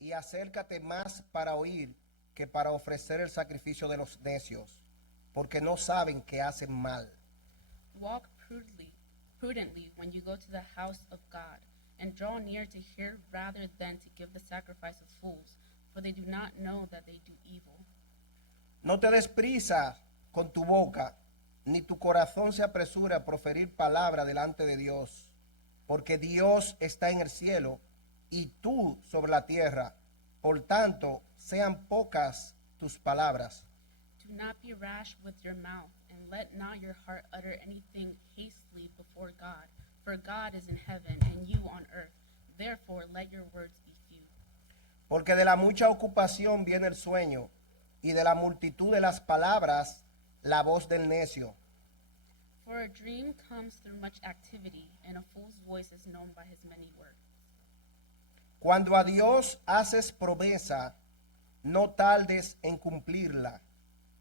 y acércate más para oír que para ofrecer el sacrificio de los necios, porque no saben que hacen mal. Walk prudently when you go to the house of God, and draw near to hear rather than to give the sacrifice of fools, for they do not know that they do evil. No te des prisa con tu boca, ni tu corazón se apresura a proferir palabra delante de Dios, porque Dios está en el cielo y tú sobre la tierra. Por tanto, sean pocas tus palabras. Do not be rash with your mouth, and let not your heart utter anything hastily before God, for God is in heaven, and you on earth. Therefore let your words be few. Porque de la mucha ocupación viene el sueño, y de la multitud de las palabras la voz del necio. For a dream comes through much activity, and a fool's voice is known by his many words. Cuando a Dios haces promesa, no tardes en cumplirla,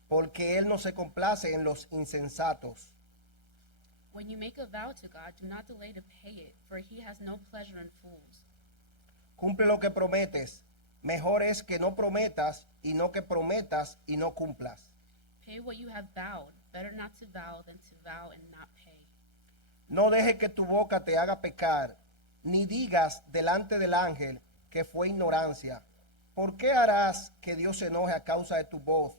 porque Él no se complace en los insensatos. When you make a vow to God, do not delay to pay it, for he has no pleasure in fools. Cumple lo que prometes. Mejor es que no prometas y no que prometas y no cumplas. Pay what you have vowed. Better not to vow than to vow and not pay. No dejes que tu boca te haga pecar, ni digas delante del ángel que fue ignorancia. ¿Por qué harás que Dios se enoje a causa de tu voz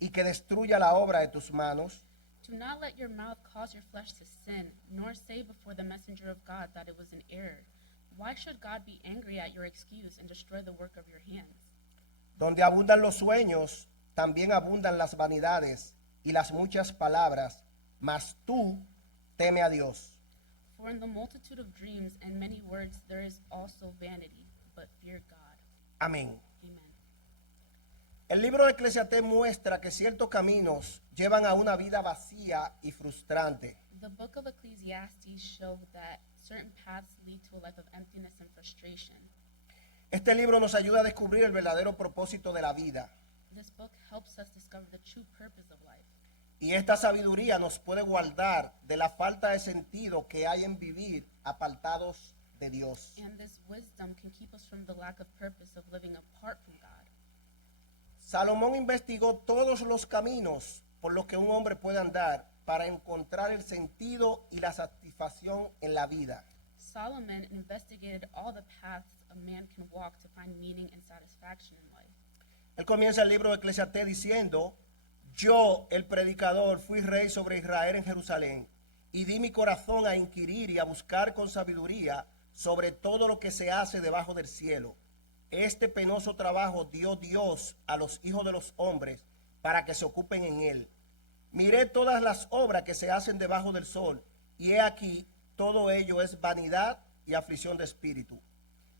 y que destruya la obra de tus manos? Do not let your mouth cause your flesh to sin, nor say before the messenger of God that it was an error. Why should God be angry at your excuse and destroy the work of your hands? Donde abundan los sueños, también abundan las vanidades y las muchas palabras, mas tú teme a Dios. For in the multitude of dreams and many words there is also vanity, but fear God. Amén. Amen. El libro de Eclesiastés muestra que ciertos caminos llevan a una vida vacía y frustrante. The book of Ecclesiastes show that certain paths lead to a life of emptiness and frustration. Este libro nos ayuda a descubrir el verdadero propósito de la vida. This book helps us discover the true purpose of life. Y esta sabiduría nos puede guardar de la falta de sentido que hay en vivir apartados de Dios. And this wisdom can keep us from the lack of purpose of living apart from God. Salomón investigó todos los caminos por los que un hombre puede andar para encontrar el sentido y la satisfacción en la vida. Solomon investigated all the paths a man can walk to find meaning and satisfaction in life. Él comienza el libro de Eclesiastés diciendo: yo, el predicador, fui rey sobre Israel en Jerusalén, y di mi corazón a inquirir y a buscar con sabiduría sobre todo lo que se hace debajo del cielo. Este penoso trabajo dio Dios a los hijos de los hombres para que se ocupen en él. Miré todas las obras que se hacen debajo del sol, y he aquí, todo ello es vanidad y aflicción de espíritu.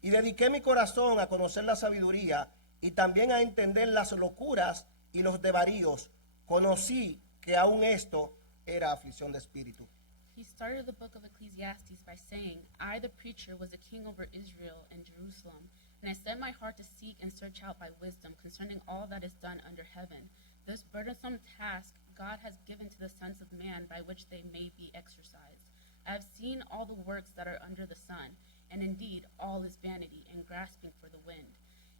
Y dediqué mi corazón a conocer la sabiduría y también a entender las locuras y los desvaríos. Conocí que aún esto era aflicción de espíritu. He started the book of Ecclesiastes by saying, I, the preacher, was a king over Israel and Jerusalem, and I set my heart to seek and search out by wisdom concerning all that is done under heaven. This burdensome task God has given to the sons of man by which they may be exercised. I have seen all the works that are under the sun, and indeed all is vanity and grasping for the wind.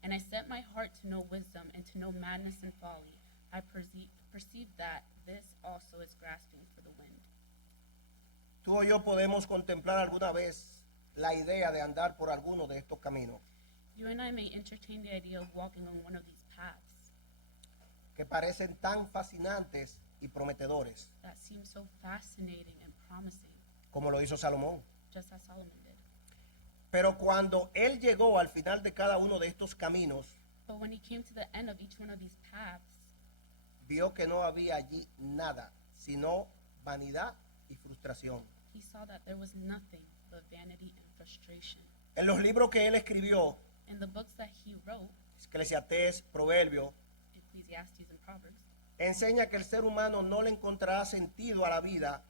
And I set my heart to know wisdom and to know madness and folly. I perceive that this also is grasping for the wind. Tú o yo podemos contemplar alguna vez la idea de andar por alguno de estos caminos You and I may entertain the idea of walking on one of these paths que parecen tan fascinantes y prometedores, that seem so fascinating and promising, como lo hizo Salomón. just as Solomon did. Pero cuando él llegó al final de cada uno de estos caminos, But when he came to the end of each one of these paths, vio que no había allí nada, sino vanidad y frustración. he saw that there was nothing but vanity and frustration. En los libros que él escribió, In the books that he wrote, Eclesiastés, Proverbios, Ecclesiastes and Proverbs, enseña que el ser humano no le encontrará sentido a la vida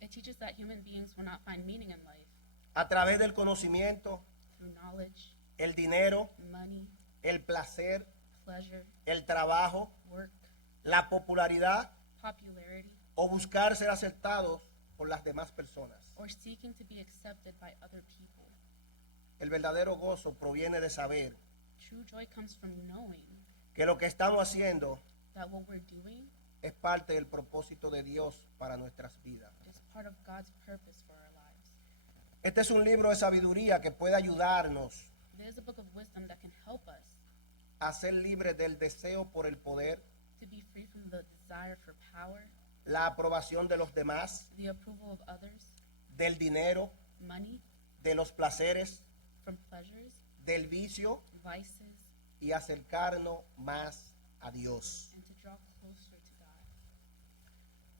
it teaches that human beings will not find meaning in life a través del conocimiento, through knowledge, el dinero, money, el placer, pleasure, el trabajo, work, la popularidad popularity, o buscar ser aceptados por las demás personas. or seeking to be accepted by other people. El verdadero gozo proviene de saber True joy comes from knowing que lo que estamos haciendo that what we're doing es parte del propósito de Dios para nuestras vidas. is part of God's purpose for our lives. Este es un libro de sabiduría que puede ayudarnos There's a book of wisdom that can help us a ser libres del deseo por el poder, to be free from the desire for power, la aprobación de los demás, the approval of others, del dinero, money, de los placeres, from pleasures, del vicio vices, y acercarnos más a Dios. and to draw closer to God.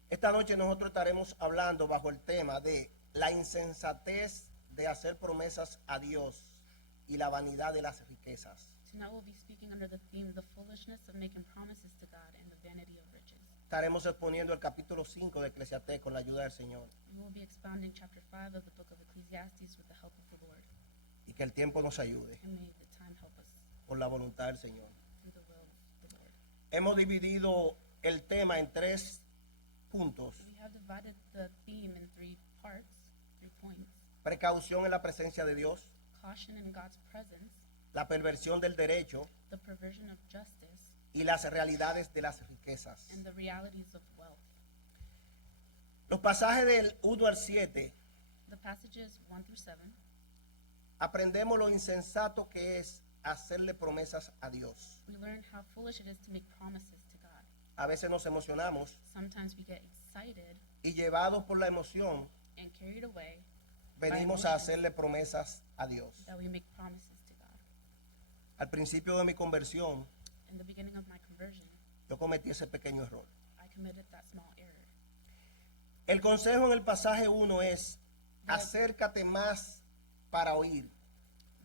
Esta noche nosotros estaremos hablando bajo el tema de la insensatez de hacer promesas a Dios y la vanidad de las riquezas. Tonight we'll be speaking under the theme, the foolishness of making promises to God and the vanity of riches. Estaremos exponiendo el capítulo 5 de Eclesiastés con la ayuda del Señor We will be expounding chapter 5 of the book of Ecclesiastes with the help of the Lord. y que el tiempo nos ayude And may the time help us por la voluntad del Señor. through the will of the Lord. Hemos dividido el tema en 3 puntos. We have divided the theme in 3 parts, 3 points. Precaución en la presencia de Dios, Caution in God's presence, la perversión del derecho the perversion of justice, y las realidades de las riquezas. and the realities of wealth. Los pasajes del 1 al 7 The passages 1 through 7, aprendemos lo insensato que es hacerle promesas a Dios. we learn how foolish it is to make promises to God. A veces nos emocionamos Sometimes we get excited y llevados por la emoción and carried away venimos a hacerle promesas a Dios. that we make promises to God. Al principio de mi conversión, In the beginning of my conversion, yo cometí ese pequeño error. I committed that small error. El consejo en el pasaje 1 es acércate más para oír.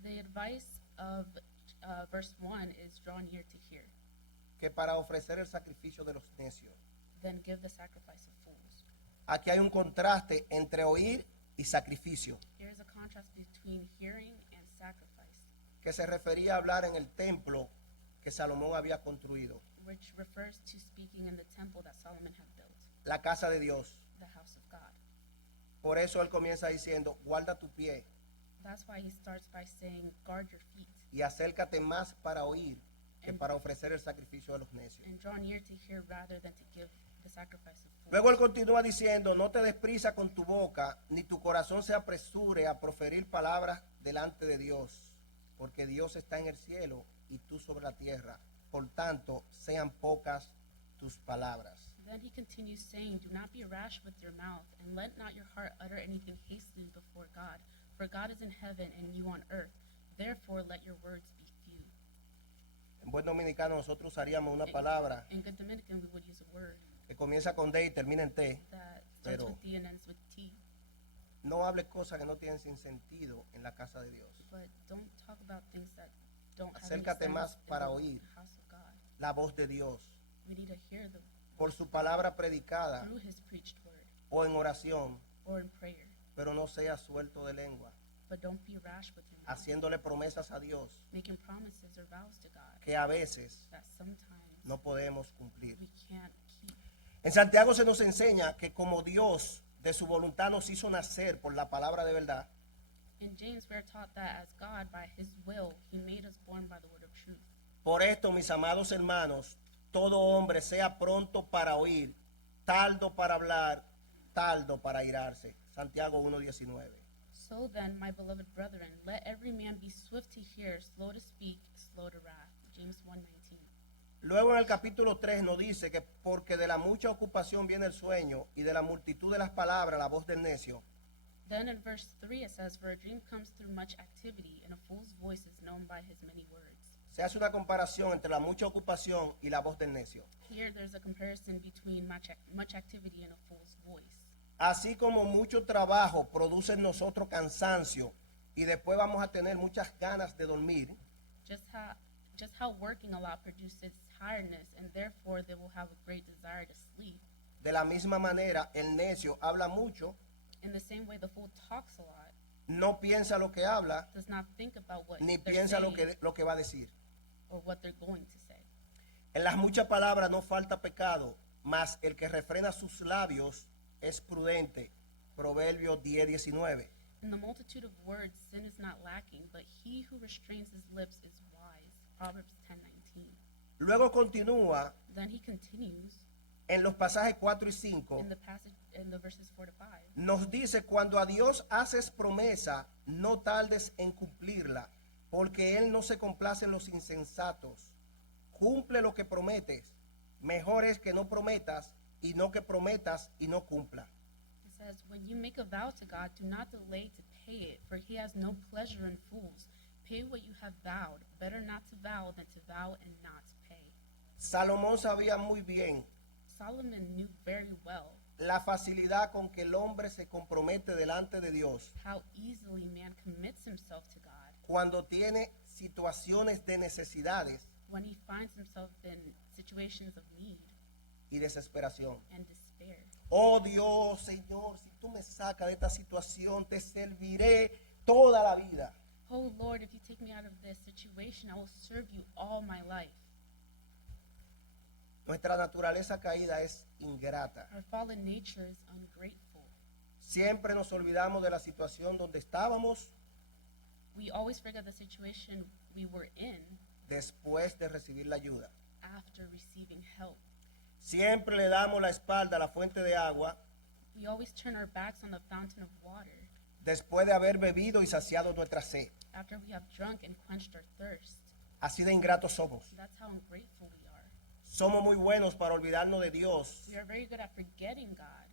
The advice of verse 1 is draw near to hear, Que para ofrecer el sacrificio de los necios. then give the sacrifice of fools. Aquí hay un contraste entre oír y sacrificio, Here is a contrast between hearing and sacrifice, que se refería a hablar en el templo que Salomón había construido, which refers to speaking in the temple that Solomon had built, la casa de Dios. the house of God. Por eso él comienza diciendo, guarda tu pie That's why he starts by saying, guard your feet y acércate más para oír que para ofrecer el sacrificio de los necios. and draw near to hear rather than to give the sacrifice of fools. Luego él continúa diciendo, no te des prisa con tu boca, ni tu corazón se apresure a proferir palabras delante de Dios, porque Dios está en el cielo y tú sobre la tierra. Por tanto, sean pocas tus palabras. Then he continues saying, do not be rash with your mouth, and let not your heart utter anything hastily before God. For God is in heaven and you on earth. Therefore let your words be few. En buen dominicano nosotros usaríamos una palabra In good Dominican, we would use a word que comienza con D y termina en T. that starts Pero- with D and ends with T. No hables cosas que no tienen sin sentido en la casa de Dios. But don't talk about things that don't have any Acércate sense más in para the oír. house of God. La voz de Dios, We need to hear the por su palabra predicada through his preached word o en oración, or in prayer. pero no seas suelto de lengua, But don't be rash with your mouth, haciéndole promesas a Dios making promises or vows to God que a veces that sometimes no podemos cumplir. we can't keep. En Santiago se nos enseña que como Dios de su voluntad nos hizo nacer por la palabra de verdad, In James, we are taught that as God, by his will, he made us born by the word of truth. por esto, mis amados hermanos, todo hombre sea pronto para oír, tardo para hablar, tardo para irarse. Santiago 1:19. So then, my beloved brethren, let every man be swift to hear, slow to speak, slow to wrath. James 1:19. Luego en el capítulo 3 nos dice que porque de la mucha ocupación viene el sueño y de la multitud de las palabras la voz del necio. Then in verse 3 it says, for a dream comes through much activity, and a fool's voice is known by his many words. Se hace una comparación entre la mucha ocupación y la voz del necio. Here there's a comparison between much activity and a fool's voice. Así como mucho trabajo produce en nosotros cansancio y después vamos a tener muchas ganas de dormir, Just how working a lot produces tiredness, and therefore they will have a great desire to sleep. de la misma manera el necio habla mucho, In the same way, the fool talks a lot, no piensa lo que habla, does not think about what ni they're piensa saying lo que va a decir. or what they're going to say. En las muchas palabras no falta pecado, mas el que refrena sus labios es prudente. Proverbios 10:19. In the multitude of words, sin is not lacking, but he who restrains his lips is wise. Proverbs 10:19. Luego continúa Then he continues en los pasajes 4 y 5. in the passage in the verses 4 to 5. Nos dice, cuando a Dios haces promesa, no tardes en cumplirla, porque Él no se complace en los insensatos. Cumple lo que prometes. Mejor es que no prometas y no que prometas y no cumpla. It says, when you make a vow to God, do not delay to pay it, for he has no pleasure in fools. Pay what you have vowed. Better not to vow than to vow and not pay. Salomón sabía muy bien Solomon knew very well la facilidad con que el hombre se compromete delante de Dios how easily man commits himself to God cuando tiene situaciones de necesidades when he finds himself in situations of need y desesperación. and despair. Oh Dios, Señor, si tú me sacas de esta situación, te serviré toda la vida. Oh Lord, if you take me out of this situation, I will serve you all my life. Nuestra naturaleza caída es ingrata. Our fallen nature is ungrateful. Siempre nos olvidamos de la situación donde estábamos We always forget the situation we were in después de recibir la ayuda. after receiving help. Siempre le damos la espalda a la fuente de agua We always turn our backs on the fountain of water después de haber bebido y saciado nuestra sed. after we have drunk and quenched our thirst. Así de ingratos somos. That's how ungrateful we are. Somos muy buenos para olvidarnos de Dios We are very good at forgetting God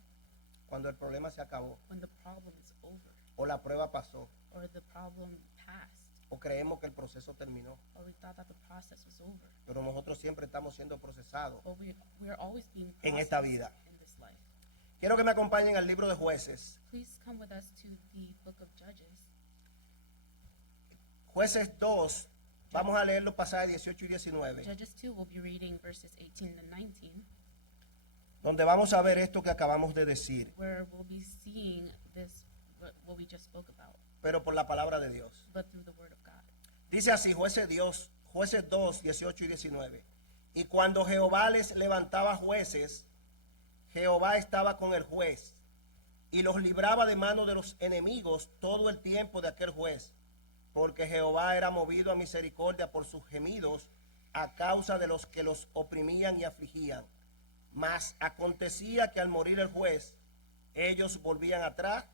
cuando el problema se acabó when the problem is over o la prueba pasó or the problem passed o creemos que el proceso terminó. or we thought that the process was over. Pero nosotros siempre estamos siendo procesados. But we are always being En esta processed vida. in this life. Quiero que me acompañen al libro de Jueces. Please come with us to the book of Judges. Jueces 2, vamos a leer los pasajes 18 y 19, Judges 2, we'll be reading verses 18 and 19, donde vamos a ver esto que acabamos de decir, where we'll be seeing this, what we just spoke about, pero por la palabra de Dios. but through the word of God. Dice así, Jueces 2, 18 y 19. Y cuando Jehová les levantaba jueces, Jehová estaba con el juez y los libraba de mano de los enemigos todo el tiempo de aquel juez, porque Jehová era movido a misericordia por sus gemidos a causa de los que los oprimían y afligían. Mas acontecía que al morir el juez, ellos volvían atrás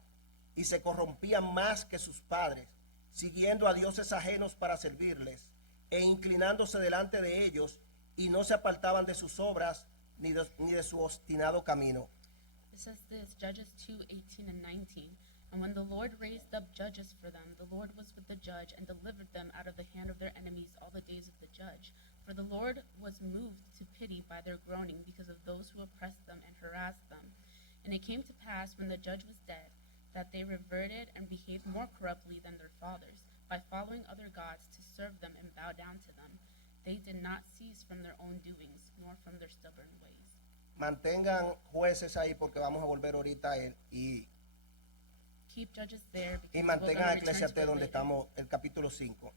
y se corrompían más que sus padres, siguiendo a dioses ajenos para servirles, e inclinándose delante de ellos, y no se apartaban de sus obras ni de su obstinado camino. It says this, Judges 2, 18 and 19. And when the Lord raised up judges for them, the Lord was with the judge and delivered them out of the hand of their enemies all the days of the judge. For the Lord was moved to pity by their groaning because of those who oppressed them and harassed them. And it came to pass, when the judge was dead, that they reverted and behaved more corruptly than their fathers, by following other gods to serve them and bow down to them. They did not cease from their own doings, nor from their stubborn ways. Mantengan jueces ahí porque vamos a volver ahorita a él. Y Keep judges there because we're mantengan gonna a return to Eclesiastés it donde later. estamos, el capítulo 5.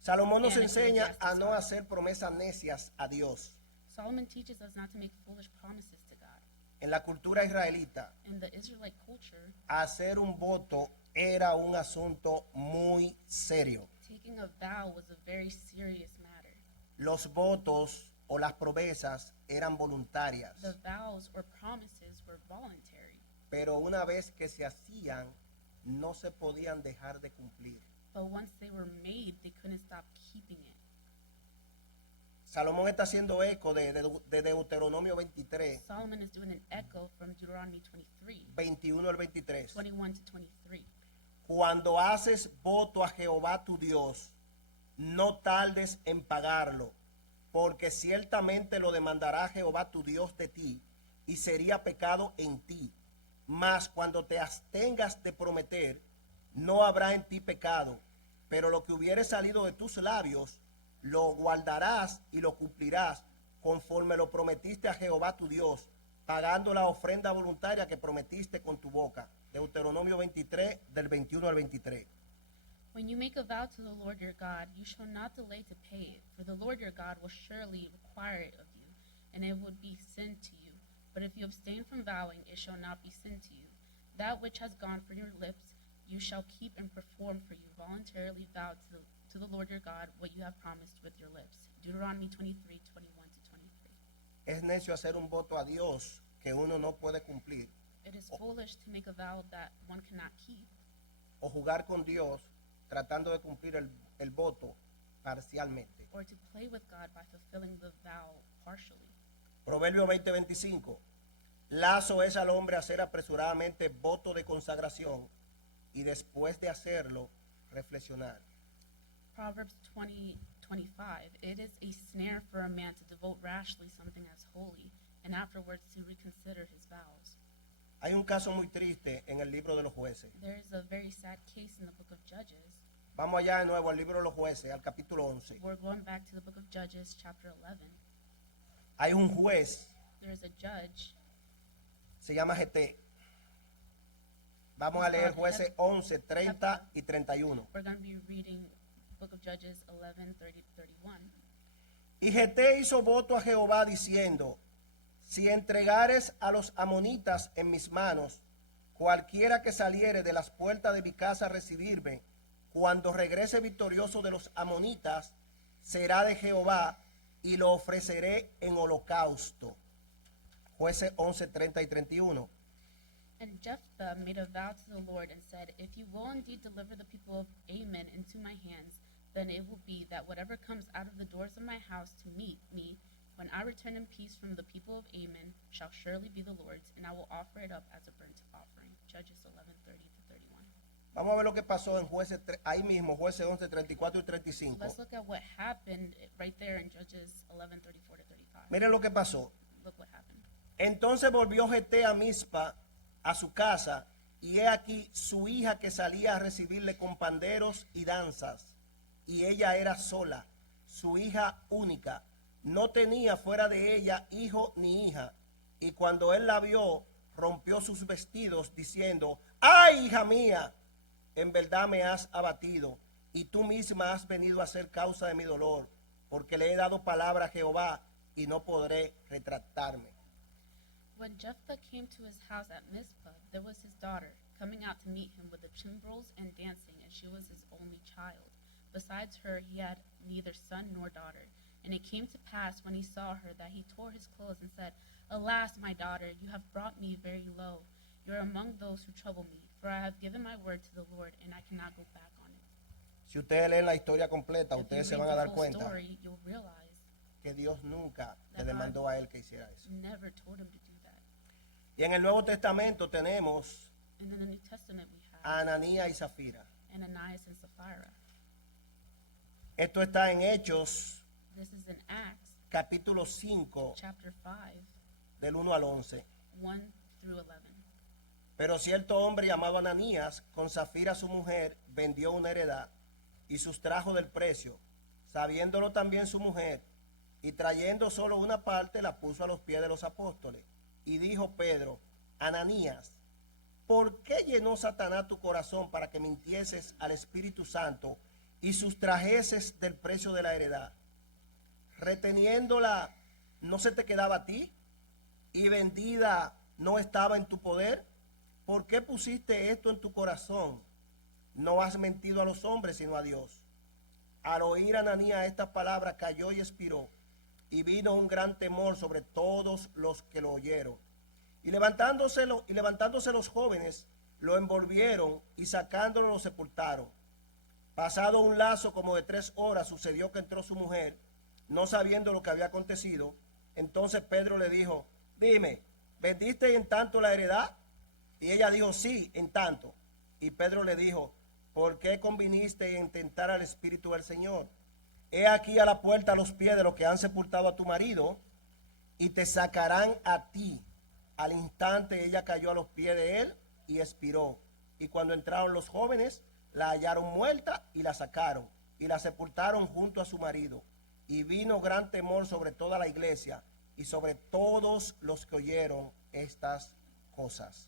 Salomón nos And enseña a Ecclesiastes no 5. hacer promesas necias a Dios. Solomon teaches us not to make foolish promises to God. En la cultura israelita, In the Israelite culture, hacer un voto era un asunto muy serio. taking a vow was a very serious matter. Los votos o las promesas eran voluntarias, The vows or promises were voluntary, pero una vez que se hacían, no se podían dejar de cumplir. but once they were made, they couldn't stop keeping it. Salomón está haciendo eco de Deuteronomio 23, Solomon is doing an echo from Deuteronomy 23, 21 al 23. 21 to 23. Cuando haces voto a Jehová tu Dios, no tardes en pagarlo, porque ciertamente lo demandará Jehová tu Dios de ti, y sería pecado en ti. Mas cuando te abstengas de prometer, no habrá en ti pecado, pero lo que hubiere salido de tus labios, lo guardarás y lo cumplirás, conforme lo prometiste a Jehová tu Dios, pagando la ofrenda voluntaria que prometiste con tu boca. Deuteronomio 23, del 21 al 23. When you make a vow to the Lord your God, you shall not delay to pay it, for the Lord your God will surely require it of you, and it would be sin to you. But if you abstain from vowing, it shall not be sin to you. That which has gone from your lips You shall keep and perform, for you voluntarily vowed to the Lord your God what you have promised with your lips. Deuteronomy 23:21-23. Es necio hacer un voto a Dios que uno no puede cumplir, It is foolish to make a vow that one cannot keep, o jugar con Dios tratando de cumplir el voto parcialmente. or to play with God by fulfilling the vow partially. Proverbio 20:25. Lazo es al hombre hacer apresuradamente voto de consagración y después de hacerlo reflexionar. Proverbs 20:25. It is a snare for a man to devote rashly something as holy, and afterwards to reconsider his vows. Hay un caso muy triste en el libro de los jueces. There is a very sad case in the book of Judges. Vamos allá de nuevo al libro de los jueces, al capítulo 11. We're going back to the book of Judges, chapter 11. Hay un juez, There is a judge. se llama Jeté. Vamos a leer jueces 11, 30 y 31. We're going to be reading book of Judges 11:30-31. Y Jeté hizo voto a Jehová diciendo, si entregares a los amonitas en mis manos, cualquiera que saliere de las puertas de mi casa a recibirme, cuando regrese victorioso de los amonitas, será de Jehová y lo ofreceré en holocausto. Jueces 11, 30 y 31. And Jephthah made a vow to the Lord and said, if you will indeed deliver the people of Ammon into my hands, then it will be that whatever comes out of the doors of my house to meet me, when I return in peace from the people of Ammon, shall surely be the Lord's, and I will offer it up as a burnt offering. Judges 11:30-31. Vamos a ver lo que pasó en jueces, ahí mismo, jueces 11, 34 y So 35. let's look at what happened right there in Judges 11:34-35. Miren lo que pasó. Look what happened. Entonces volvió Jeté a Mizpa, a su casa, y he aquí su hija que salía a recibirle con panderos y danzas. Y ella era sola, su hija única. No tenía fuera de ella hijo ni hija. Y cuando él la vio, rompió sus vestidos, diciendo, ¡ay, hija mía! En verdad me has abatido, y tú misma has venido a ser causa de mi dolor, porque le he dado palabra a Jehová, y no podré retractarme. When Jephthah came to his house at Mizpah, there was his daughter, coming out to meet him with the timbrels and dancing, and she was his only child. Besides her, he had neither son nor daughter. And it came to pass, when he saw her, that he tore his clothes and said, Alas, my daughter, you have brought me very low. You are among those who trouble me, for I have given my word to the Lord, and I cannot go back on it. Si ustedes leen la historia completa, If you ustedes se read van a the dar full cuenta story, you'll realize que Dios nunca le that demandó a él que hiciera eso. never told him to do that. Y en el Nuevo Testamento tenemos And in the New Testament, we have a Ananías y Zafira. Ananias and Sapphira. Esto está en Hechos, This is in Acts capítulo 5, chapter 5, del 1 al 11. 1-11. Pero cierto hombre llamado Ananías, con Zafira su mujer, vendió una heredad y sustrajo del precio, sabiéndolo también su mujer, y trayendo solo una parte, la puso a los pies de los apóstoles. Y dijo Pedro, Ananías, ¿por qué llenó Satanás tu corazón para que mintieses al Espíritu Santo y sustrajeses del precio de la heredad? Reteniéndola, ¿no se te quedaba a ti? ¿Y vendida no estaba en tu poder? ¿Por qué pusiste esto en tu corazón? No has mentido a los hombres, sino a Dios. Al oír Ananías estas palabras, cayó y expiró, y vino un gran temor sobre todos los que lo oyeron. Y levantándose los jóvenes, lo envolvieron y sacándolo lo sepultaron. Pasado un lazo como de 3 horas, sucedió que entró su mujer, no sabiendo lo que había acontecido. Entonces Pedro le dijo, dime, ¿vendiste en tanto la heredad? Y ella dijo, sí, en tanto. Y Pedro le dijo, ¿por qué conviniste en tentar al Espíritu del Señor? He aquí a la puerta a los pies de los que han sepultado a tu marido, y te sacarán a ti. Al instante ella cayó a los pies de él y expiró. Y cuando entraron los jóvenes, la hallaron muerta y la sacaron, y la sepultaron junto a su marido. Y vino gran temor sobre toda la iglesia y sobre todos los que oyeron estas cosas.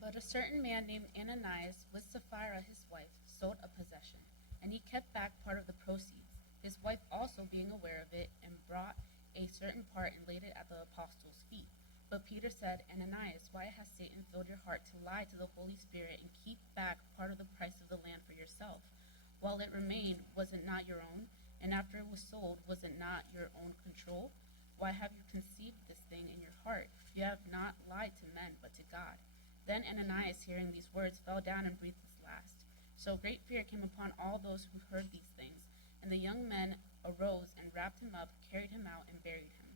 But a certain man named Ananias, with Sapphira his wife, sold a possession, and he kept back part of the proceeds, his wife also being aware of it, and brought a certain part and laid it at the apostles' feet. But Peter said, Ananias, why has Satan filled your heart to lie to the Holy Spirit and keep back part of the price of the land for yourself? While it remained, was it not your own? And after it was sold, was it not your own control? Why have you conceived this thing in your heart? You have not lied to men, but to God. Then Ananias, hearing these words, fell down and breathed his last. So great fear came upon all those who heard these things. And the young men arose and wrapped him up, carried him out, and buried him.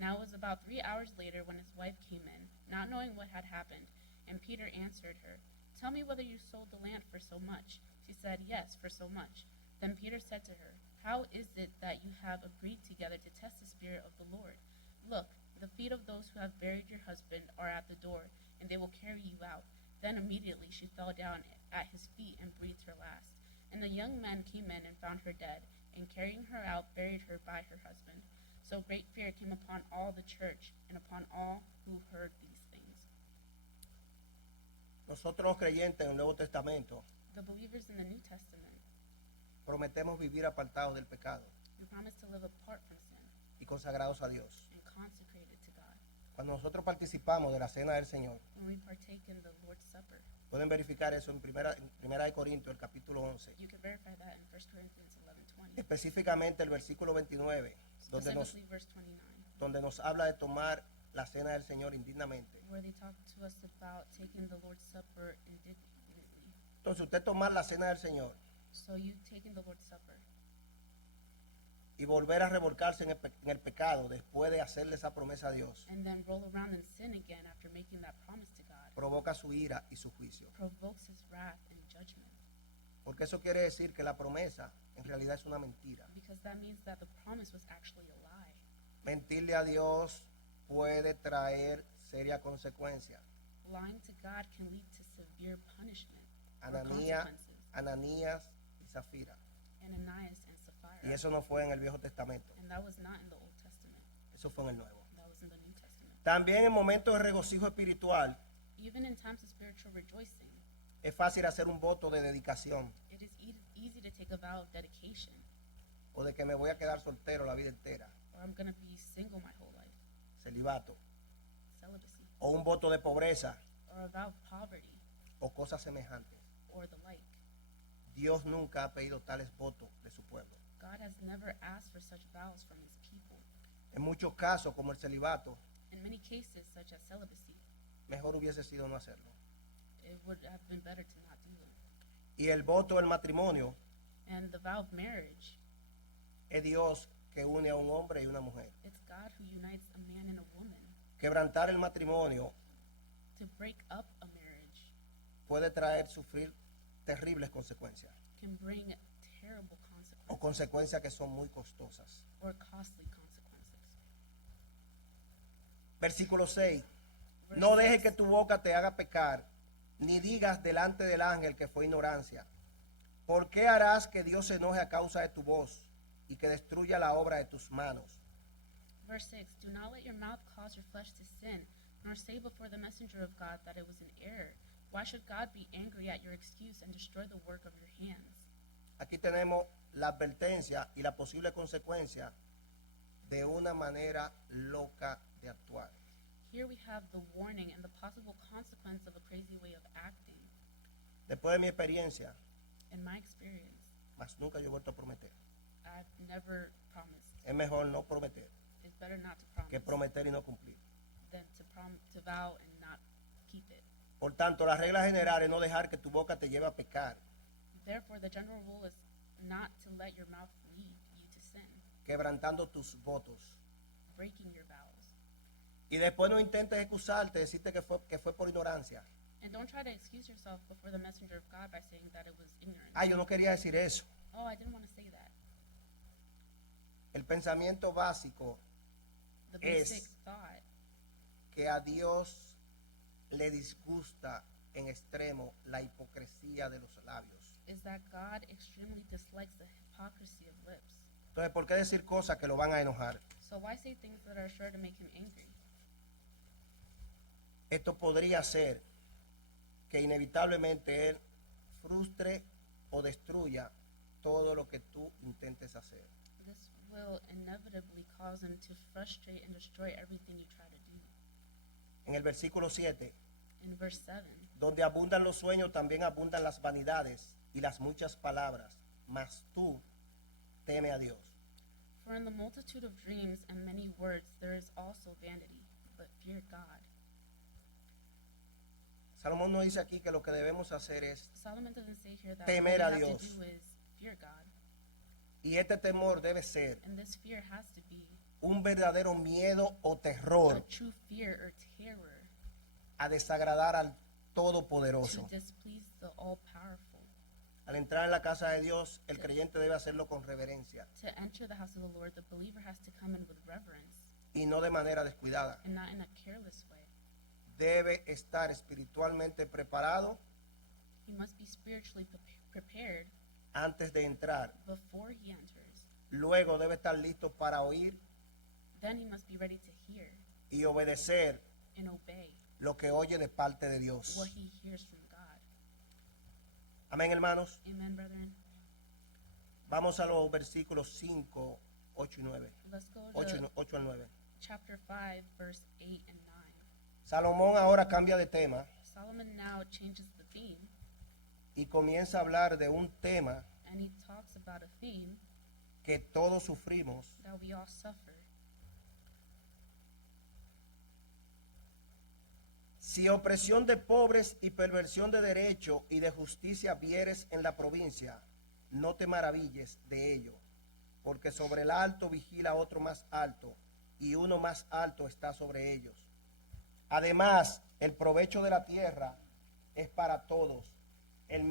Now it was about 3 hours later when his wife came in, not knowing what had happened. And Peter answered her, Tell me whether you sold the land for so much. She said, Yes, for so much. Then Peter said to her, How is it that you have agreed together to test the Spirit of the Lord? Look, the feet of those who have buried your husband are at the door, and they will carry you out. Then immediately she fell down at his feet and breathed her last. And the young men came in and found her dead, and carrying her out, buried her by her husband. So great fear came upon all the church and upon all who heard these things. Nosotros los creyentes en el Nuevo Testamento The believers in the New Testament, prometemos vivir apartados del pecado we promise to live apart from sin y consagrados a Dios. and consecrated to God. Cuando nosotros participamos de la cena del Señor, When we partake in the Lord's Supper, pueden verificar eso en primera de Corintios, el capítulo 11. you can verify that in 1 Corinthians 11:20, Específicamente el versículo 29, specifically verse 29, donde nos habla de tomar la cena del Señor indignamente. where they talk to us about taking the Lord's Supper indignantly. Entonces, usted tomar la cena del Señor So you taking the Lord's Supper y volver a revolcarse en el pecado después de hacerle esa promesa a Dios, and then roll around and sin again after making that promise to God provoca su ira y su juicio. provokes his wrath and judgment, Porque eso quiere decir que la promesa en realidad es una mentira. because that means that the promise was actually a lie. Mentirle a Dios puede traer seria consecuencia. Lying to God can lead to severe punishment or Ananías, consequences. Ananías y Zafira. Ananias and Sapphira. Y eso no fue en el Viejo Testamento, And that was not in the Old Testament. eso fue en el Nuevo. That was in the New Testament. También en momentos de regocijo espiritual Even in times of spiritual rejoicing, es fácil hacer un voto de dedicación it is easy to take a vow of dedication, o de que me voy a quedar soltero la vida entera, or I'm going to be single my whole life, celibato, celibacy, o un voto de pobreza or a vow of poverty, o cosas semejantes. or the like. Dios nunca ha pedido tales votos de su pueblo. God has never asked for such vows from his people. En muchos casos, como el celibato, In many cases, such as celibacy, mejor hubiese sido no hacerlo. it would have been better to not do them. Y el voto del matrimonio And the vow of marriage, es Dios que une a un hombre y una mujer. it's God who unites a man and a woman. Quebrantar el matrimonio To break up a marriage puede traer sufrir terribles consecuencias can bring terrible consequences o consecuencias que son muy costosas. or costly consequences. Versículo 6. Verse No dejes 6, que tu boca te haga pecar, ni digas delante del ángel que fue ignorancia. ¿Por qué harás que Dios se enoje a causa de tu voz y que destruya la obra de tus manos? Verse 6, Do not let your mouth cause your flesh to sin, nor say before the messenger of God that it was an error. Why should God be angry at your excuse and destroy the work of your hands? Aquí tenemos la advertencia y la posible consecuencia de una manera loca de actuar. Here we have the warning and the possible consequence of a crazy way of acting. Después de mi experiencia, In my experience, más nunca yo he vuelto a prometer. I've never promised. Es mejor no prometer It's better not to promise que prometer y no cumplir. than to vow and not keep it. Por tanto, la regla general es no dejar que tu boca te lleve a pecar, Therefore, the general rule is not to let your mouth lead you to sin, quebrantando tus votos. breaking your vows. Y después no intentes excusarte, decirte que fue por ignorancia. And don't try to excuse yourself before the messenger of God by saying that it was ignorance. Ah, yo no quería decir eso. Oh, I didn't want to say that. El pensamiento básico The Es- basic thought que a Dios le disgusta en extremo la hipocresía de los labios. is that God extremely dislikes the hypocrisy of lips. Entonces, ¿por qué decir cosas que lo van a enojar? So why say things that are sure to make him angry? Esto podría ser que inevitablemente Él frustre o destruya todo lo que tú intentes hacer. This will inevitably cause him to frustrate and destroy everything you try to do. En el versículo 7, In verse 7, donde abundan los sueños, también abundan las vanidades y las muchas palabras. Mas tú teme a Dios. for in the multitude of dreams and many words there is also vanity, but fear God. Salomón nos dice aquí que lo que debemos hacer es, Solomon doesn't say here that Temer all a we have Dios. to do is fear God, y este temor debe ser and this fear has to be un verdadero miedo o a terror true fear or terror a desagradar al to Todopoderoso. displease the all-powerful. Al entrar en la casa de Dios, el creyente debe hacerlo con reverencia To enter the house of the Lord, the believer has to come in with reverence y no de manera descuidada. and not in a careless way. Debe estar espiritualmente preparado He must be spiritually prepared antes de entrar. before he enters. Luego debe estar listo para oír Then he must be ready to hear y obedecer and obey lo que oye de parte de Dios. what he hears from God. Amén, hermanos. Amen, brethren. Vamos a los versículos 5, 8 y 9. Let's go 8, to 8 al 9. chapter 5, verse 8 and 9. Salomón ahora cambia de tema Solomon now changes the theme, y comienza a hablar de un tema and he talks about a theme que todos sufrimos, that we all suffer. si opresión de pobres y perversión de derecho y de justicia vieres en la provincia, no te maravilles de ello, porque sobre el alto vigila otro más alto, y uno más alto está sobre ellos. Además, el provecho de la tierra es para todos. El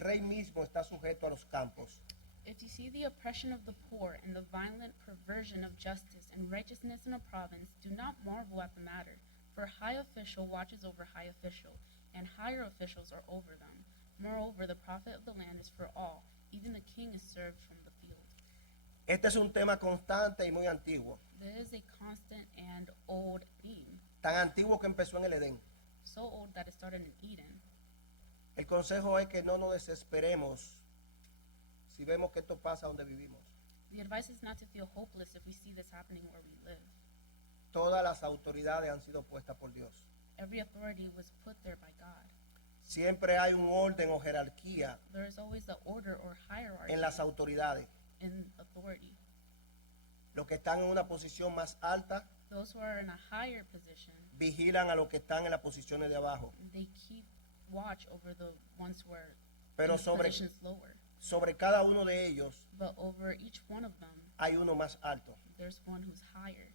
rey mismo está sujeto a los campos. If you see the oppression of the poor and the violent perversion of justice and righteousness in a province, do not marvel at the matter. For high official watches over high official, and higher officials are over them. Moreover, the profit of the land is for all. Even the king is served from the field. Este es un tema constante y muy antiguo, There is a constant and old theme, tan antiguo que empezó en el Edén. so old that it started in Eden. El consejo es que no nos desesperemos si vemos que esto pasa donde vivimos. The advice is not to feel hopeless if we see this happening where we live. Todas las autoridades han sido puestas por Dios. Every authority was put there by God. Siempre hay un orden o jerarquía There is always the order or hierarchy en las autoridades. in authority. Los que están en una posición más alta Those who are in a higher position, vigilan a los que están en las posiciones de abajo. they keep watch over the ones who are Pero in sobre, positions lower. sobre cada uno de ellos But over each one of them, hay uno más alto. there's one who's higher.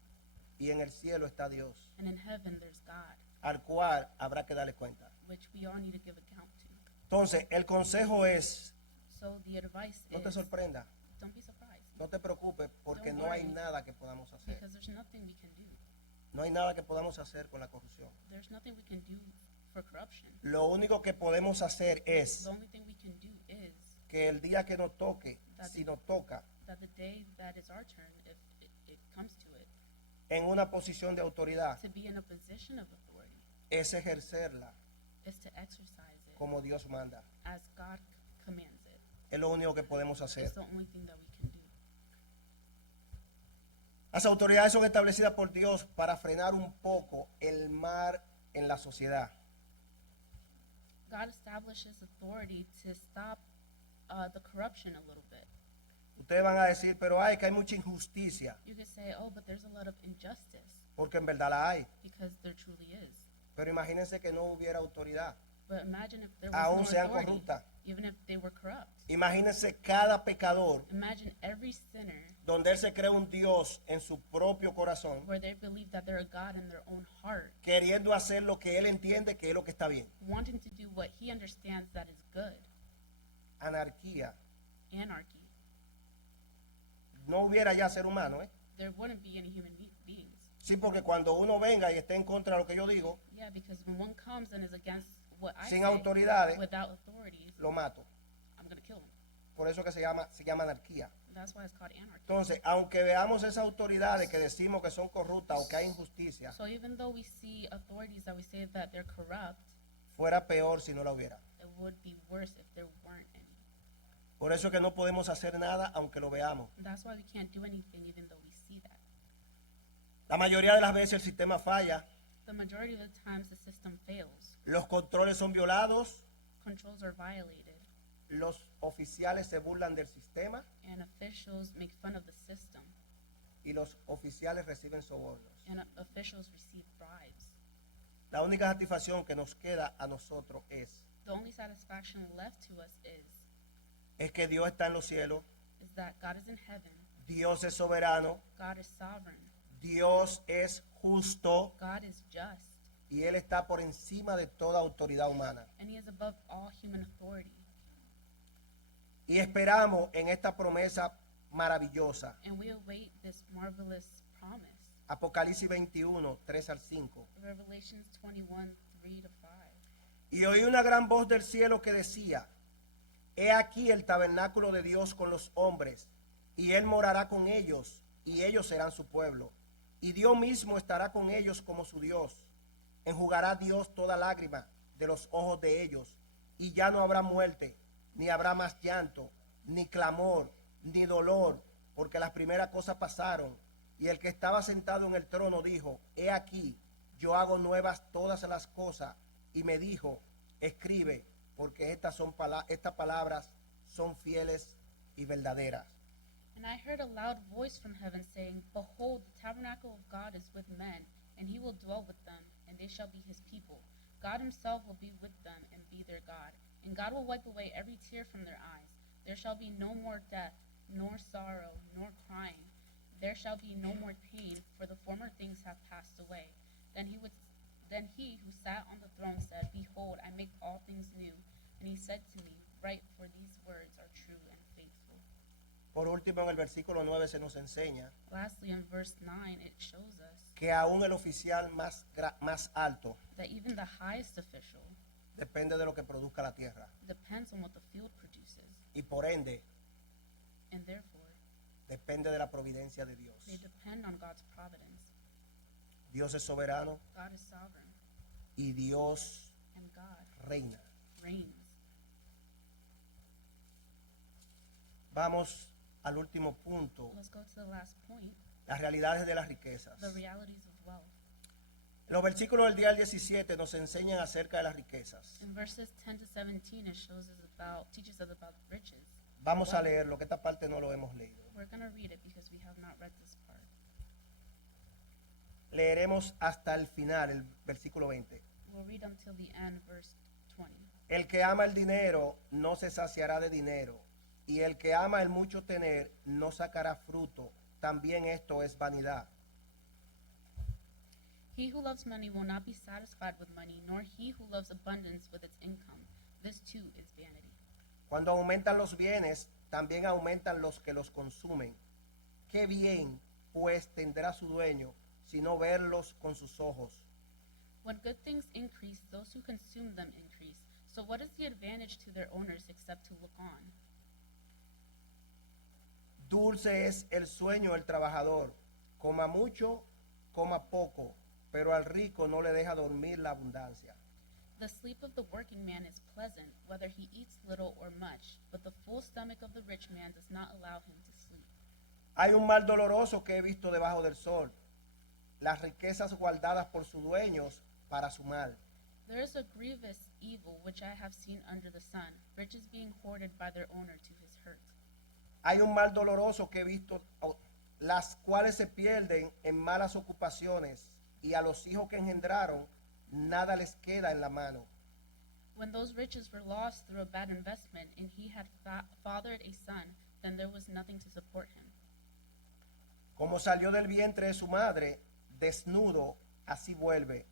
Y en el cielo está Dios, And in heaven, there's God, al cual habrá que darle cuenta. which we all need to give account to. Entonces, el consejo es, So the advice no te is, sorprenda, don't be surprised, no te preocupes, porque Don't no hay worry. nada que podamos hacer. because there's nothing we can do. No hay nada que podamos hacer con la corrupción. There's nothing we can do for corruption. Lo único que podemos hacer es The only thing we can do is que el día que nos toque, si nos toca, that the day that is our turn, if it comes to it, en una posición de autoridad, to be in a position of authority, es ejercerla is to exercise it como Dios manda. as God commands it. Es lo único que podemos hacer. It's the only thing that we can do. Las autoridades son establecidas por Dios para frenar un poco el mal en la sociedad. God establishes authority to stop the corruption a little bit. Ustedes van a decir, pero hay que hay mucha injusticia, You could say, oh, but there's a lot of injustice, porque en verdad la hay. because there truly is. Pero imagínense que no hubiera autoridad. But imagine if there Aún was no sean authority, corruptas. even if they were corrupt. Imagínense cada pecador Imagine every sinner donde él se cree un Dios en su propio corazón, where they believe that they're a God in their own heart, queriendo hacer lo que él entiende que es lo que está bien. wanting to do what he understands that is good. Anarquía. Anarchy. No hubiera ya ser humano, ¿eh? There wouldn't be any human beings. Sí, porque cuando uno venga y esté en contra de lo que yo digo, Yeah, because when one comes and is against what I sin say, autoridades, without authorities, lo mato. I'm going to kill him. Por eso que se llama anarquía. That's why it's called anarchy. Entonces, aunque veamos esas autoridades que decimos que son corruptas o que hay injusticia, So even though we see authorities that we say that they're corrupt, fuera peor si no la hubiera. it would be worse if there weren't any. Por eso es que no podemos hacer nada aunque lo veamos. That's why we can't do anything even though we see that. La mayoría de las veces el sistema falla The majority of the times the system fails. Los controles son violados, Controls are violated, los oficiales se burlan del sistema and officials make fun of the system, y los oficiales reciben sobornos. and officials receive bribes. La única satisfacción que nos queda a nosotros The only satisfaction left to us es que Dios está en los cielos, is that God is in heaven, Dios es soberano, God is sovereign, Dios es justo God is just, y Él está por encima de toda autoridad humana. and He is above all human authority. Y esperamos en esta promesa maravillosa. And we await this marvelous promise. Apocalipsis 21, 3 al 5. Revelations 21, 3 to 5. Y oí una gran voz del cielo que decía, he aquí el tabernáculo de Dios con los hombres, y Él morará con ellos, y ellos serán su pueblo. Y Dios mismo estará con ellos como su Dios. Enjugará Dios toda lágrima de los ojos de ellos, y ya no habrá muerte, ni habrá más llanto, ni clamor, ni dolor, porque las primeras cosas pasaron. Y el que estaba sentado en el trono dijo, he aquí, yo hago nuevas todas las cosas. Y me dijo, escribe, porque estas palabras son fieles y verdaderas. And I heard a loud voice from heaven saying, behold, the tabernacle of God is with men, and he will dwell with them, and they shall be his people. God himself will be with them and be their God. And God will wipe away every tear from their eyes. There shall be no more death, nor sorrow, nor crying. There shall be no more pain, for the former things have passed away. Then he who sat on the throne said, behold, I make all things new. And he said to me, write, for these words are true and faithful. Por último, en el versículo 9 se nos enseña Lastly, in verse 9, it shows us que aún el oficial más alto that even the highest official depende de lo que produzca la tierra. depends on what the field produces, Y por ende, and therefore depende de la providencia de Dios. they depend on God's providence. Dios es soberano God is sovereign, y Dios and God reina. reigns. Vamos al último punto, Let's go to the last point, las realidades de las riquezas. the realities of wealth. Los versículos del día al 17 nos enseñan acerca de las riquezas. In verses 10 to 17, it teaches us about riches. Vamos a leerlo, que esta parte no lo hemos leído. We're going to read it because we have not read this part. Leeremos hasta el final, el versículo 20. We'll read until the end, verse 20. El que ama el dinero no se saciará de dinero, y el que ama el mucho tener no sacará fruto. También esto es vanidad. He who loves money will not be satisfied with money, nor he who loves abundance with its income. This too is vanity. Cuando aumentan los bienes, también aumentan los que los consumen. Qué bien, pues, tendrá su dueño, si no verlos con sus ojos. When good things increase, those who consume them increase. So what is the advantage to their owners except to look on? Dulce es el sueño del trabajador. Coma mucho, coma poco, pero al rico no le deja dormir la abundancia. The sleep of the working man is pleasant, whether he eats little or much, but the full stomach of the rich man does not allow him to sleep. Hay un mal doloroso que he visto debajo del sol, las riquezas guardadas por sus dueños para su mal. There is a grievous evil which I have seen under the sun, riches being hoarded by their owner to his hurt. Hay un mal doloroso que he visto, las cuales se pierden en malas ocupaciones, y a los hijos que engendraron nada les queda en la mano. When those riches were lost through a bad investment, and he had fathered a son, then there was nothing to support him. Como salió del vientre de su madre, desnudo, así vuelve,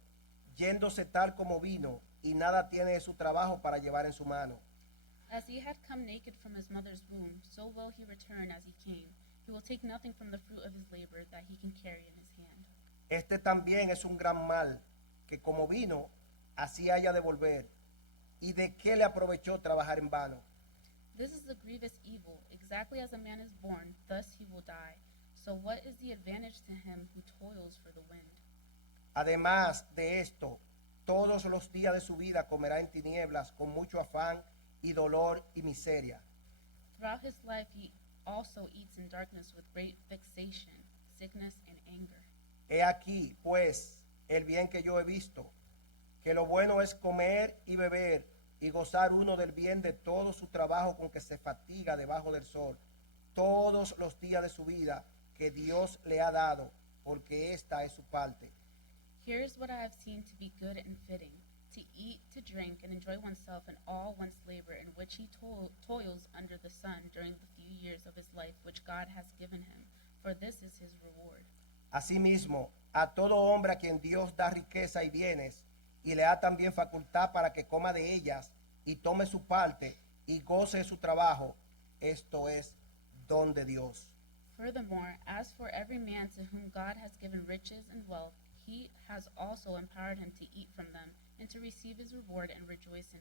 yéndose tal como vino, y nada tiene de su trabajo para llevar en su mano. As he had come naked from his mother's womb, so will he return as he came. He will take nothing from the fruit of his labor that he can carry in his hand. Este también es un gran mal, que como vino, así haya de volver. ¿Y de qué le aprovechó trabajar en vano? This is a grievous evil. Exactly as a man is born, thus he will die. So what is the advantage to him who toils for the wind? Además de esto, todos los días de su vida comerá en tinieblas con mucho afán y dolor y miseria. Throughout his life he also eats in darkness with great vexation, sickness, and anger. He aquí, pues, el bien que yo he visto, que lo bueno es comer y beber y gozar uno del bien de todo su trabajo con que se fatiga debajo del sol, todos los días de su vida que Dios le ha dado, porque esta es su parte. Here is what I have seen to be good and fitting, to eat, to drink, and enjoy oneself in all one's labor in which he toils under the sun during the few years of his life which God has given him, for this is his reward. Asimismo, a todo hombre a quien Dios da riqueza y bienes, y le da también facultad para que coma de ellas, y tome su parte, y goce de su trabajo, esto es don de Dios. Furthermore, as for every man to whom God has given riches and wealth, he has also empowered him to eat from them, and to receive his reward and rejoice in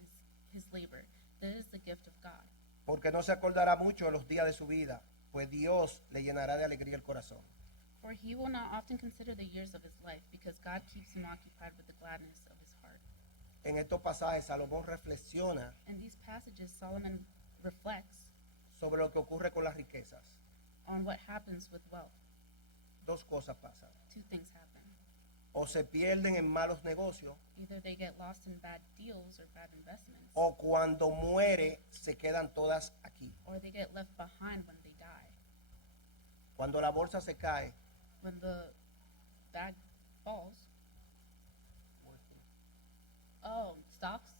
his labor. This is the gift of God. Porque no se acordará mucho de los días de su vida, pues Dios le llenará de alegría el corazón. For he will not often consider the years of his life, because God keeps him occupied with the gladness of his heart. En estos pasajes Salomón reflexiona In these passages, Solomon reflects sobre lo que ocurre con las riquezas. on what happens with wealth. Dos cosas pasan. Two things happen. O se pierden en malos negocios, Either they get lost in bad deals or bad investments, o cuando muere se quedan todas aquí. or they get left behind when they die. Cuando la bolsa se cae, When the bag falls, stocks.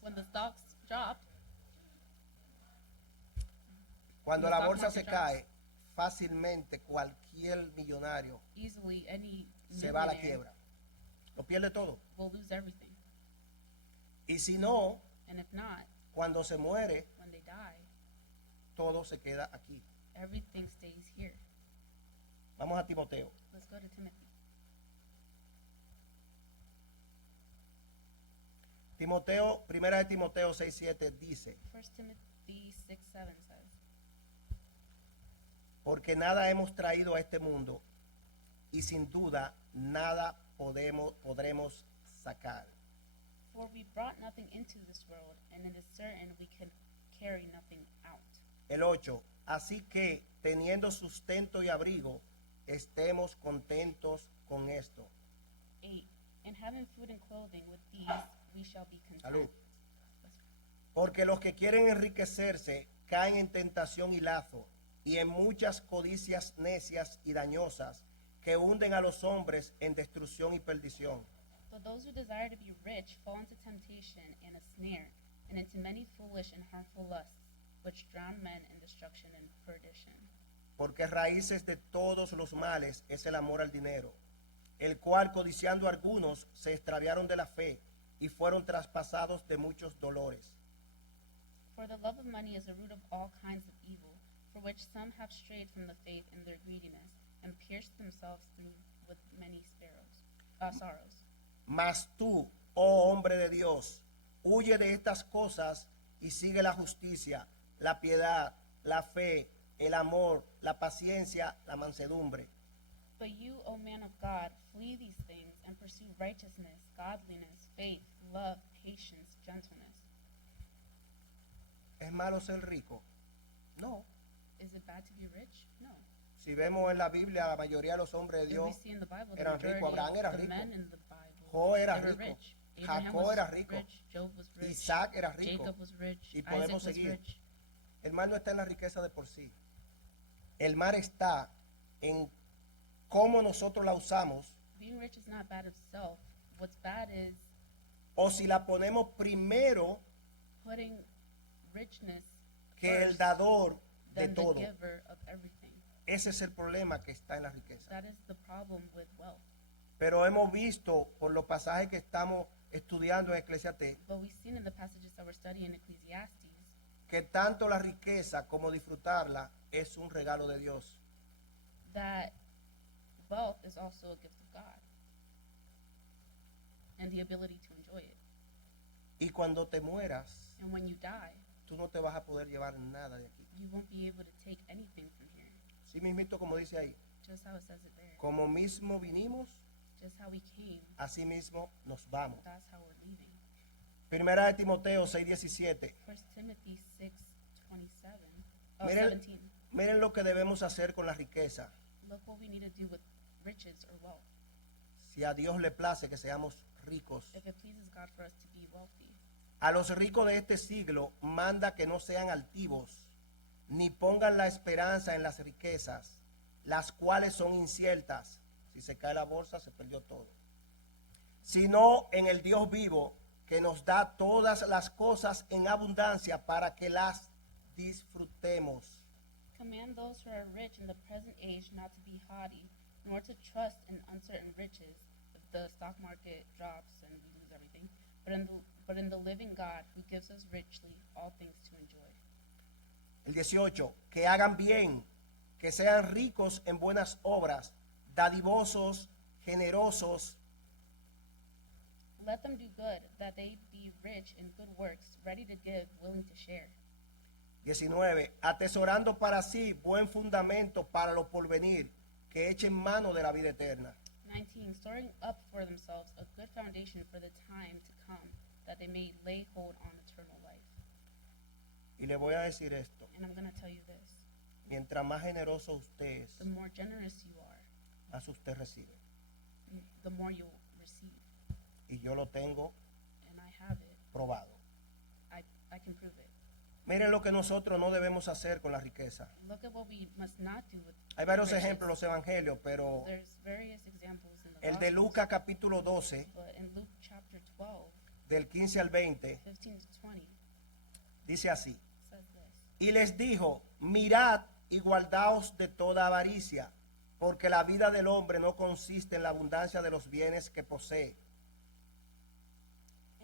When the stocks drop, cuando The la stock bolsa se market drops. cae, fácilmente cualquier millonario easily any se va a la millionaire quiebra. Lo pierde todo. will lose everything. Y si no, And if not, cuando se muere, when they die, todo se queda aquí. everything stays here. Vamos a Timoteo. Let's go to Timothy. Timoteo, primera de Timoteo 6:7 dice, 1 Timothy 6:7 says, porque nada hemos traído a este mundo y sin duda nada podremos sacar. For we brought nothing into this world, and it is certain we can carry nothing out. El 8, así que teniendo sustento y abrigo, estemos contentos con esto. 8. And having food and clothing, with these we shall be content. Salud. Porque los que quieren enriquecerse caen en tentación y lazo y en muchas codicias necias y dañosas que hunden a los hombres en destrucción y perdición. But those who desire to be rich fall into temptation and a snare, and into many foolish and harmful lusts, which drown men in destruction and perdition. Porque raíces de todos los males es el amor al dinero, el cual codiciando algunos se extraviaron de la fe y fueron traspasados de muchos dolores. For the love of money is the root of all kinds of evil, for which some have strayed from the faith in their greediness, and pierced themselves through with many sorrows. Mas tú, oh hombre de Dios, huye de estas cosas y sigue la justicia, la piedad, la fe, el amor, la paciencia, la mansedumbre. But you, O man of God, flee these things, and pursue righteousness, godliness, faith, love, patience, gentleness. ¿Es malo ser rico? No. Is it bad to be rich? No. Si vemos en la Biblia, la mayoría de los hombres de If Dios we see in the Bible, the eran majority ricos. Abraham era of the rico. men in the Bible, Job era they were rico. rich. Abraham Jacob was era rico. rich. Job was rich. Isaac era rico. Jacob was rich. Y Isaac podemos was seguir. rich. El mal no está en la riqueza de por sí. El mal está en cómo nosotros la usamos Being rich is not bad itself. What's bad is o si la ponemos primero putting richness que el first dador de than the todo. giver of everything. Ese es el problema que está en la riqueza. That is the problem with wealth. Pero hemos visto por los pasajes que estamos estudiando en Eclesiastés But we've seen in the passages that we're studying in Ecclesiastes que tanto la riqueza como disfrutarla es un regalo de Dios. that wealth is also a gift of God and the ability to enjoy it. Y cuando te mueras, And when you die, tú no te vas a poder llevar nada de aquí. you won't be able to take anything from here. Sí mismito como dice ahí, Just how it says it there. como mismo vinimos, Just how we came, así mismo nos vamos. that's how we're leaving. Primera de Timoteo 6:17. 1 Timothy 6:27. Miren, 17. miren lo que debemos hacer con la riqueza. Look what we need to do with riches or wealth. si a Dios le place que seamos ricos. if it pleases God for us to be wealthy. A los ricos de este siglo manda que no sean altivos, ni pongan la esperanza en las riquezas, las cuales son inciertas. Si se cae la bolsa, se perdió todo. Sino en el Dios vivo, que nos da todas las cosas en abundancia para que las disfrutemos. Command those who are rich in the present age not to be haughty, nor to trust in uncertain riches, if the stock market drops and we lose everything, but in the living God, who gives us richly all things to enjoy. El 18, que hagan bien, que sean ricos en buenas obras, dadivosos, generosos, Let them do good, that they be rich in good works, ready to give, willing to share. 19, atesorando para sí buen fundamento para lo porvenir, que echen mano de la vida eterna. 19, storing up for themselves a good foundation for the time to come, that they may lay hold on eternal life. Y le voy a decir esto, And I'm going to tell you this. mientras más generoso usted es, The more generous you are, más usted recibe. the more you'll receive. Y yo lo tengo And I have it. probado. I can prove it. Miren lo que nosotros no debemos hacer con la riqueza. Look at what we must not do with Hay varios riches. ejemplos en los evangelios, pero There's various examples in the el de Gospels, Lucas capítulo 12, but in Luke chapter 12, del 15 al 20, 15 to 20, dice así. says this. Y les dijo, mirad y guardaos de toda avaricia, porque la vida del hombre no consiste en la abundancia de los bienes que posee.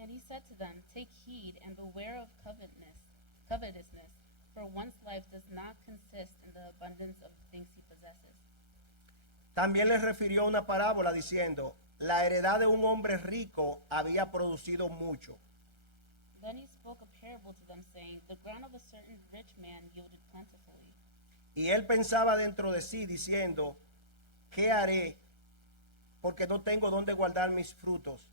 And he said to them, take heed and beware of covetousness, for one's life does not consist in the abundance of the things he possesses. También les refirió una parábola diciendo, la heredad de un hombre rico había producido mucho. Then he spoke a parable to them, saying, the ground of a certain rich man yielded plentifully. Y él pensaba dentro de sí diciendo, ¿qué haré? Porque no tengo dónde guardar mis frutos.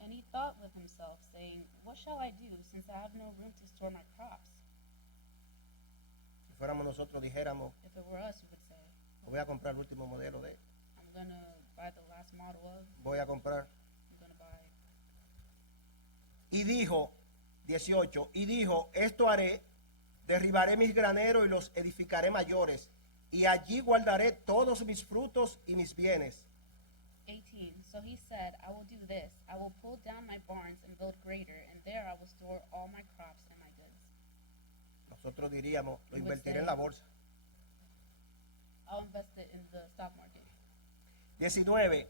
And he thought with himself, saying, what shall I do, since I have no room to store my crops? Si fuéramos nosotros dijéramos, If it were us, we would say, voy a comprar el último modelo de, I'm going to buy the last model of, voy a comprar. I'm going to buy. Y dijo, 18, y dijo, esto haré, derribaré mis graneros y los edificaré mayores, y allí guardaré todos mis frutos y mis bienes. 18. So he said, I will do this. I will pull down my barns and build greater, and there I will store all my crops and my goods. Nosotros diríamos, lo We would invertiré say- en la bolsa. I'll invest it in the stock market. 19,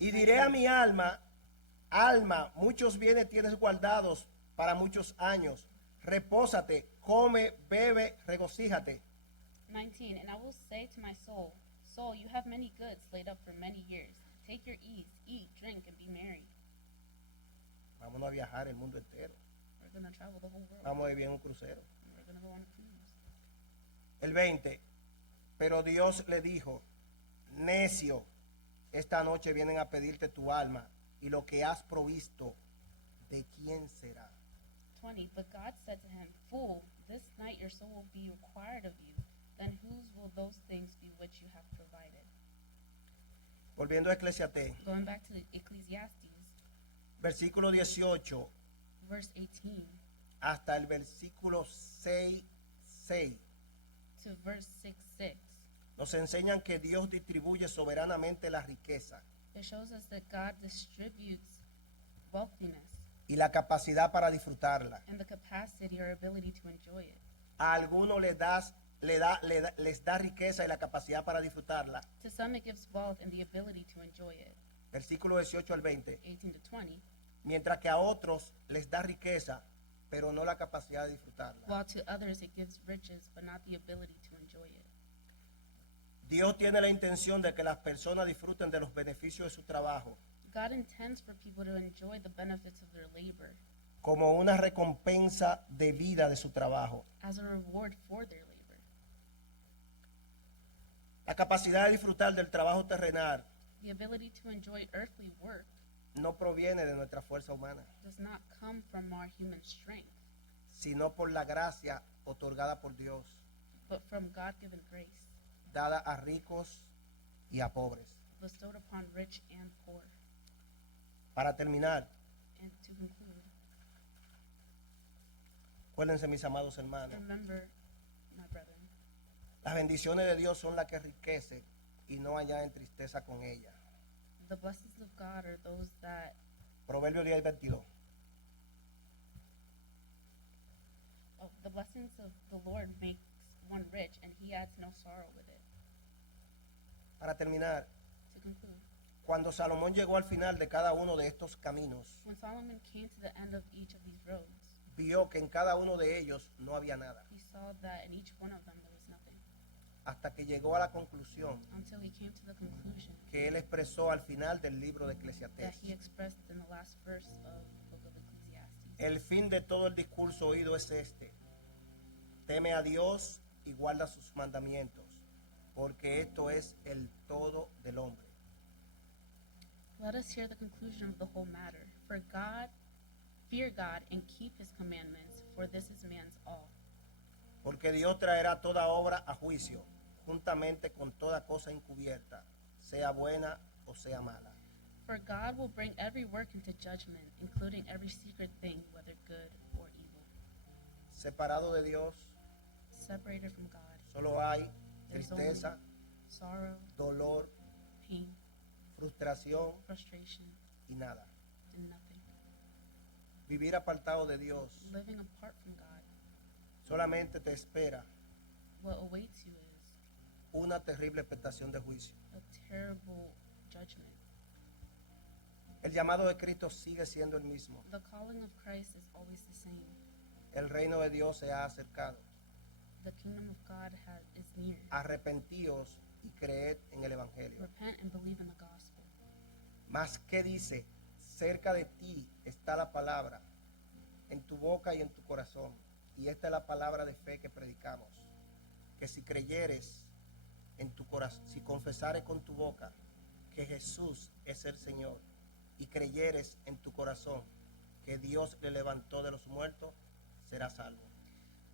y diré a mi alma, alma, muchos bienes tienes guardados para muchos años. Repósate, come, bebe, regocíjate. 19. And I will say to my soul, soul, you have many goods laid up for many years. Take your ease, eat, drink, and be merry. Vámonos a viajar el mundo entero. We're going to travel the whole world. Vamos a vivir en un crucero. And we're going to go on a cruise. El 20, pero Dios le dijo, necio, esta noche vienen a pedirte tu alma y lo que has provisto, ¿de quién será? 20. But God said to him, fool, this night your soul will be required of you. Then whose will those things be which you have provided? Volviendo a Eclesiastés, Going back to Ecclesiastes, versículo 18 verse 18 hasta el versículo 6, to verse 6, nos enseñan que Dios distribuye soberanamente la riqueza it shows us that God distributes wealthiness y la capacidad para disfrutarla. and the capacity or ability to enjoy it. A algunos les da riqueza y la capacidad para disfrutarla. To some, it gives wealth and the ability to enjoy it, Versículo 18 al 20. 18 to 20, Mientras que a otros les da riqueza, pero no la capacidad de disfrutarla. while to others it gives riches but not the ability to enjoy it. Dios tiene la intención de que las personas disfruten de los beneficios de su trabajo God intends for people to enjoy the benefits of their labor como una recompensa de vida de su trabajo. as a reward for their labor. La capacidad de disfrutar del trabajo terrenal The ability to enjoy earthly work no proviene de nuestra fuerza humana, does not come from our human strength, sino por la gracia otorgada por Dios, but from God-given grace, dada a ricos y a pobres. bestowed upon rich and poor. Para terminar, And to conclude, acuérdense, mis amados hermanos, remember, my brethren, las bendiciones de Dios son las que enriquecen y no añaden tristeza con ellas. the blessings of God are those that, Proverbios 10:22. the blessings of the Lord makes one rich, and he adds no sorrow with it. Para terminar, To conclude, cuando Salomón llegó al final de cada uno de estos caminos, when Solomon came to the end of each of these roads, vio que en cada uno de ellos no había nada, he saw that in each one of them there was nothing, hasta que llegó a la conclusión until he came to the conclusion que él expresó al final del libro de that Eclesiastés. he expressed in the last verse of the book of Ecclesiastes. El fin de todo el discurso oído es este: teme a Dios y guarda sus mandamientos, porque esto es el todo del hombre. Let us hear the conclusion of the whole matter. Fear God and keep his commandments, for this is man's all. Porque Dios traerá toda obra a juicio, juntamente con toda cosa encubierta, sea buena o sea mala. For God will bring every work into judgment, including every secret thing, whether good or evil. Separado de Dios, Separated from God, solo hay there's tristeza, only sorrow, dolor, pain, frustración frustration, y nada. and nothing. Vivir apartado de Dios Living apart from God, solamente te espera what awaits you is una terrible expectación de juicio. a terrible judgment. El llamado de Cristo sigue siendo el mismo. The calling of Christ is always the same. El reino de Dios se ha acercado. The kingdom of God is near. Arrepentíos y creed en el Evangelio. Repent and believe in the gospel. Mas, ¿qué dice? Cerca de ti está la palabra, en tu boca y en tu corazón. Y esta es la palabra de fe que predicamos. Que si creyeres en tu corazón, si confesares con tu boca que Jesús es el Señor y creyeres en tu corazón que Dios le levantó de los muertos, serás salvo.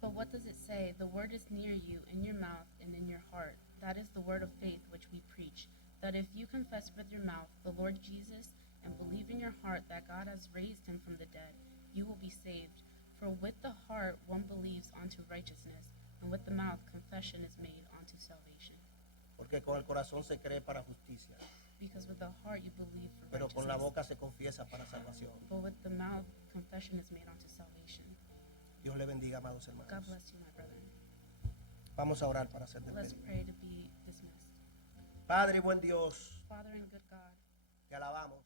But what does it say? The word is near you, in your mouth and in your heart. That is the word of faith which we preach. That if you confess with your mouth the Lord Jesus and believe in your heart that God has raised him from the dead, you will be saved. For with the heart one believes unto righteousness, and with the mouth confession is made unto salvation. Porque con el corazón se cree para justicia, Because with the heart you believe for pero con la righteousness, boca se confiesa para salvación. but with the mouth confession is made unto salvation. Dios le bendiga, amados God hermanos. bless you, my brethren. Vamos a orar para hacer Let's despedida. pray to be dismissed. Padre y buen Dios, Father and good God, te alabamos.